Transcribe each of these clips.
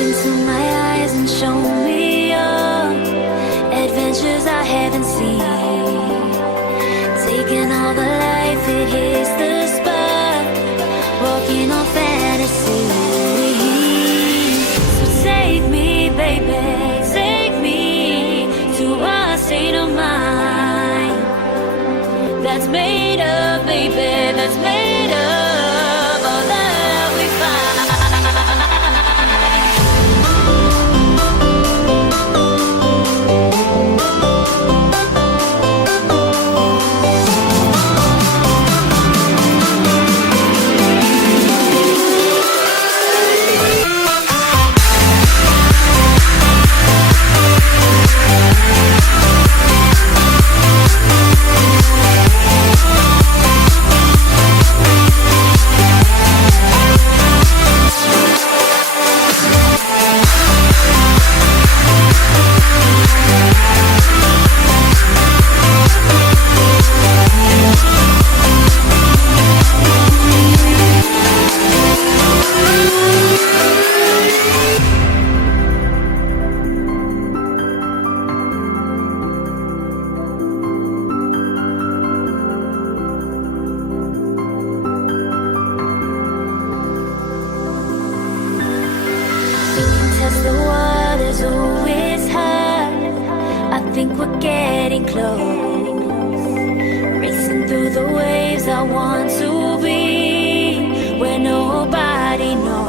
into my eyes and show me your adventures I haven't seen. Taking all the life, it hits the spot. Walking on fantasy. So take me, baby, take me to a state of mind that's made up, baby, that's made up all that we find. Test the waters, oh, it's hot. I think we're getting close. Racing through the waves, I want to be where nobody knows.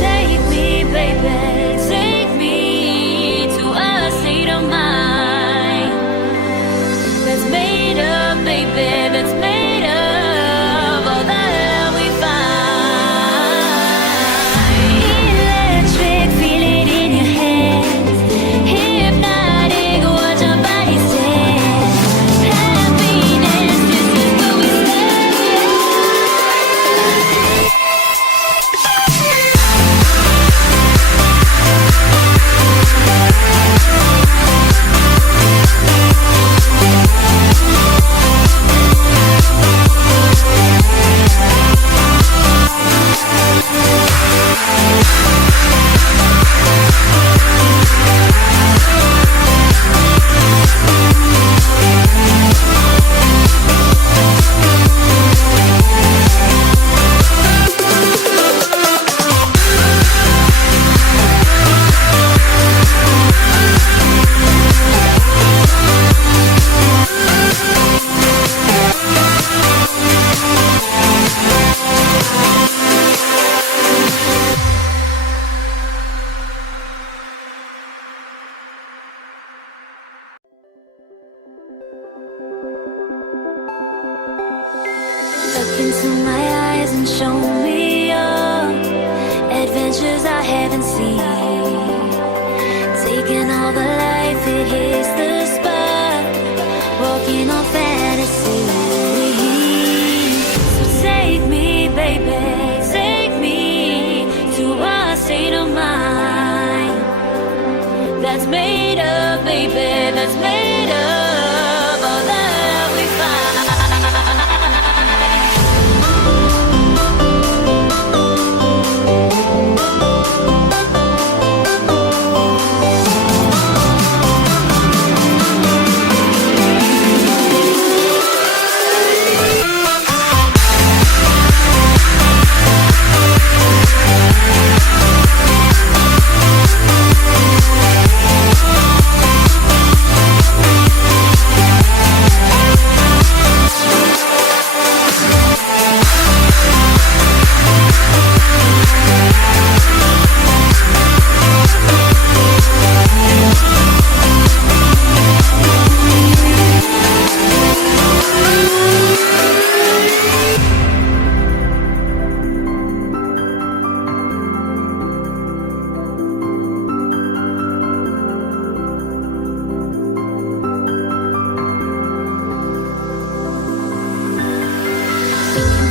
Take me, baby, take me to a state of mind that's made up, baby, that's made up all that we find. Electric, feel it in your hands. Hypnotic, watch our bodies dance. Happiness, this is where we stand. Look into my eyes and show me your adventures I haven't seen. Taking all the life, it hits the spot. Walking on fantasy. So take me, baby, take me to a state of mind that's made up, baby, that's made up all that we find.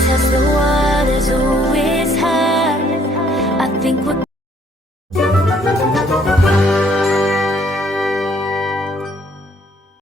Test the waters, oh, it's hot. I think we're